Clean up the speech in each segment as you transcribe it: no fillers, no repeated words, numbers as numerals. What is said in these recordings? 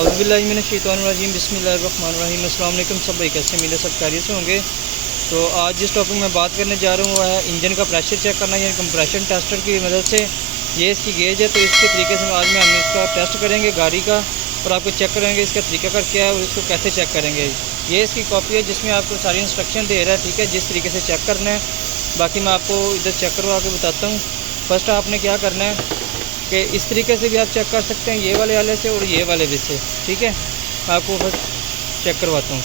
औज़ुबिल्लाहिमिनश्शैतानिर्रजीम बिस्मिल्लाहिर्रहमानिर्रहीम। अस्सलाम वालेकुम। सब भाई कैसे मिले, सब खैरियत से होंगे। तो आज जिस टॉपिक में बात करने जा रहा हूँ वो है इंजन का प्रेशर चेक करना, यानी कंप्रेशन टेस्टर की मदद से। ये इसकी गेज है, तो इसके तरीके से आज हम इसका टेस्ट करेंगे गाड़ी का, और आपको चेक करेंगे इसका तरीका क्या है और इसको कैसे चेक करेंगे। ये इसकी कॉपी है जिसमें आपको सारी इंस्ट्रक्शन दे रहा है, ठीक है, जिस तरीके से चेक करना है। बाकी मैं आपको इधर चेक करवा के बताता हूँ। फर्स्ट आपने क्या करना है कि इस तरीके से भी आप चेक कर सकते हैं, ये वाले आले से और ये वाले भी से, ठीक है। आपको फर्स्ट चेक करवाता हूँ।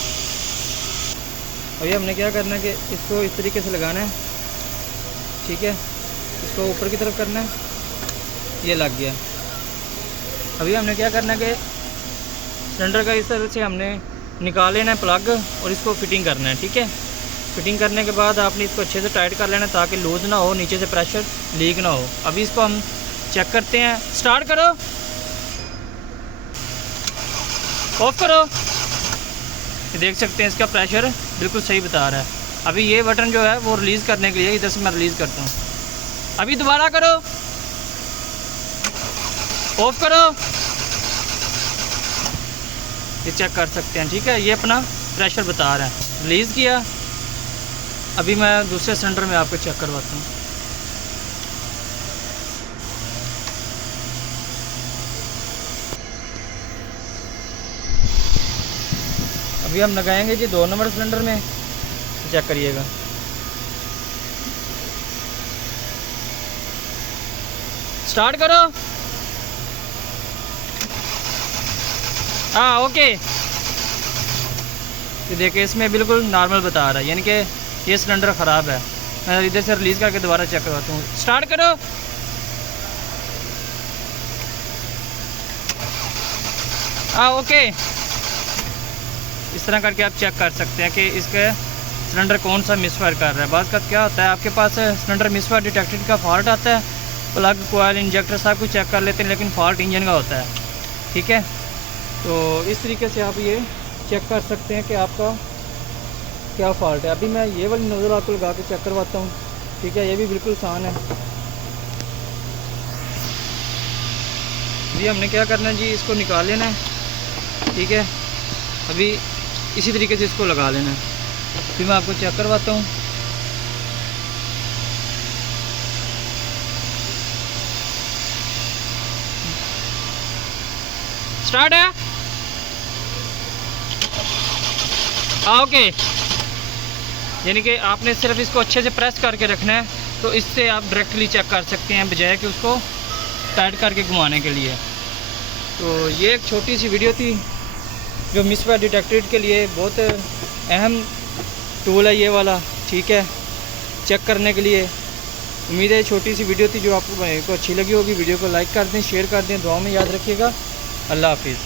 अभी हमने क्या करना है कि इसको इस तरीके से लगाना है, ठीक है। इसको ऊपर की तरफ करना है, ये लग गया। अभी हमने क्या करना है कि सिलेंडर का इस तरह से हमने निकाल लेना है प्लग और इसको फिटिंग करना है, ठीक है। फिटिंग करने के बाद आपने इसको अच्छे से टाइट कर लेना ताकि लूज़ ना हो, नीचे से प्रेशर लीक ना हो। अभी इसको हम चेक करते हैं। स्टार्ट करो, ऑफ करो। ये देख सकते हैं इसका प्रेशर बिल्कुल सही बता रहा है। अभी ये बटन जो है वो रिलीज़ करने के लिए, इधर से मैं रिलीज़ करता हूँ। अभी दोबारा करो, ऑफ करो। ये चेक कर सकते हैं, ठीक है। ये अपना प्रेशर बता रहा है, रिलीज़ किया। अभी मैं दूसरे सिलेंडर में आपको चेक करवाता हूँ। अभी हम लगाएंगे जी 2 नंबर सिलेंडर में, चेक करिएगा। स्टार्ट करो। हाँ, ओके। ये देखिए इसमें बिल्कुल नॉर्मल बता रहा है, यानी कि ये सिलेंडर ख़राब है। मैं इधर से रिलीज़ करके दोबारा चेक करवाता हूँ। स्टार्ट करो। हाँ, ओके। इस तरह करके आप चेक कर सकते हैं कि इसके सिलेंडर कौन सा मिसफायर कर रहा है। बात का क्या होता है, आपके पास सिलेंडर मिसफायर डिटेक्टेड का फॉल्ट आता है, प्लग कोयल इंजेक्टर सब कुछ चेक कर लेते हैं, लेकिन फॉल्ट इंजन का होता है, ठीक है। तो इस तरीके से आप ये चेक कर सकते हैं कि आपका क्या फॉल्ट है। अभी मैं ये वाली नोज़ल आपको लगा के चेक करवाता हूँ, ठीक है। ये भी बिल्कुल आसान है। अभी हमने क्या करना है जी, इसको निकाल लेना है, ठीक है। अभी इसी तरीके से इसको लगा लेना है। फिर मैं आपको चेक करवाता हूँ। स्टार्ट है। हाँ, ओके। यानी कि आपने सिर्फ इसको अच्छे से प्रेस करके रखना है, तो इससे आप डायरेक्टली चेक कर सकते हैं बजाय कि उसको टाइट करके घुमाने के लिए। तो ये एक छोटी सी वीडियो थी जो मिसफायर डिटेक्टेड के लिए बहुत अहम टूल है ये वाला, ठीक है, चेक करने के लिए। उम्मीद है छोटी सी वीडियो थी जो आपको अच्छी लगी होगी। वीडियो को लाइक कर दें, शेयर कर दें, दुआ में याद रखिएगा। अल्लाह हाफिज़।